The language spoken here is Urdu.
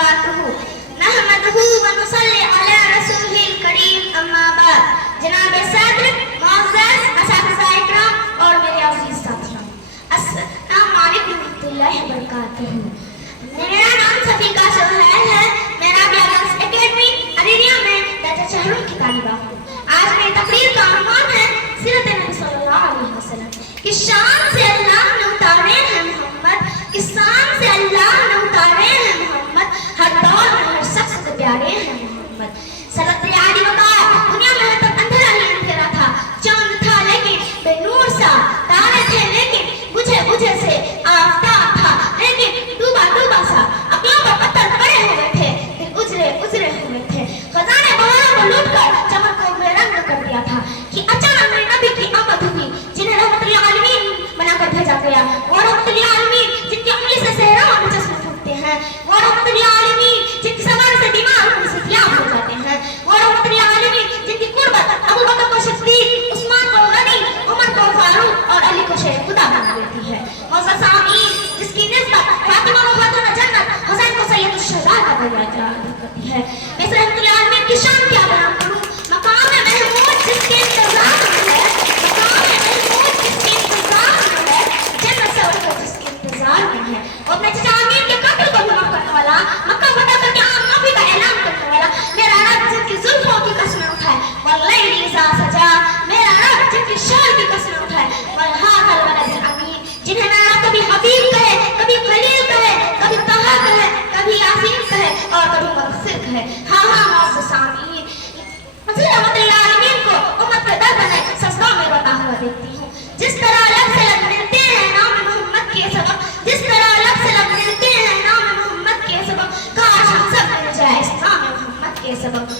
وبرکاتہ نحمدہ ونصلی علی رسولہ الکریم اما بعد. جناب صدر، معزز اساتذہ اکرام اور میرے عزیز ساتھیوں، السلام علیکم ورحمۃ اللہ وبرکاتہ. میرا نام صفیقہ سہیل ہے. میں رابعہ ڈانس اکیڈمی ارریہ میں درجہ چہارم کی طالبہ ہوں. آج میری تقریر کا عنوان ہے سیرت نبی صلی اللہ علیہ وسلم. کس شان سے اللہ نے اتارے ہیں محمد، کس شان سے اللہ نے اتارے ہیں محمد، ہر دور میں ہر شخص کو پیارے ہیں محمد. سرت عالی وقار دنیا میں تب اندھیرا ہی اندھیرا تھا. چاند تھا لیکن بے نور سا، تارے تھے لیکن بجھے بجھے سے، آفتاب تھا لیکن ڈوبا ڈوبا سا. عقلوں پر پتھر پڑے ہوئے تھے، دل اجرے اجرے ہوئے تھے. خزانے بہاروں کو لوٹ کر چمن کو بے رنگ کر دیا تھا کہ اچانک میرے نبی کی آمد ہوئی جنہیں رحمت للعالمین بنا کر بھیجا گیا. وہ رحمت للعالمین جن کی انگلی سے صحرا میں چشمے پھوٹتے ہیں، وہ رحمت للعالمین جن کی سوار سے بیمار ہونے سے سیاہ ہو جاتے ہیں، وہ رحمت للعالمین جن کی قربت ابو بکر کو صدیق، عثمان کو غنی، عمر کو فاروق اور علی کو شیخ خدا بنا دیتی ہے. معزز سامعین، جس کی نسبت فاطمہ کو خاتون جنت، حسین کو سید الشہداء کا درجہ کرتی ہے. اس رحمت للعالمین کی شان کیا بیان کروں. مقام محمود جس کے انتظار میں ہے، مقام محمود جس کے انتظار میں ہے، جنت سے اٹھ کر جس کے انتظار میں ہے. اور اپنے چچا امین کے قتل کو بھی معاف کرنے والا، مکہ فتح کر کے عام معافی کا اعلان کرنے والا، میرا رب جن کی زلفوں کی قسمیں اٹھائے واللیل اذا سجا، میرا رب جن کی شان کی قسمیں اٹھائے والہذا الولد الامین، جنہیں میرا رب کبھی حبیب کہے، کبھی خلیل کہے، کبھی طہا کہے، کبھی یاسین کہے اور کبھی مغفر کہے. ہاں معزز سامعین، رحمت للعالمین کو امت کے در بنے سجدوں میں روتا ہوا دیکھتی ہوں. جس طرح لب سے لب ملتے ہیں نام محمد کے سبب، جس طرح لب سے لب ملتے ہیں نام محمد کے سبب، کاش ہم سب مل جائے اس نام محمد کے سبب.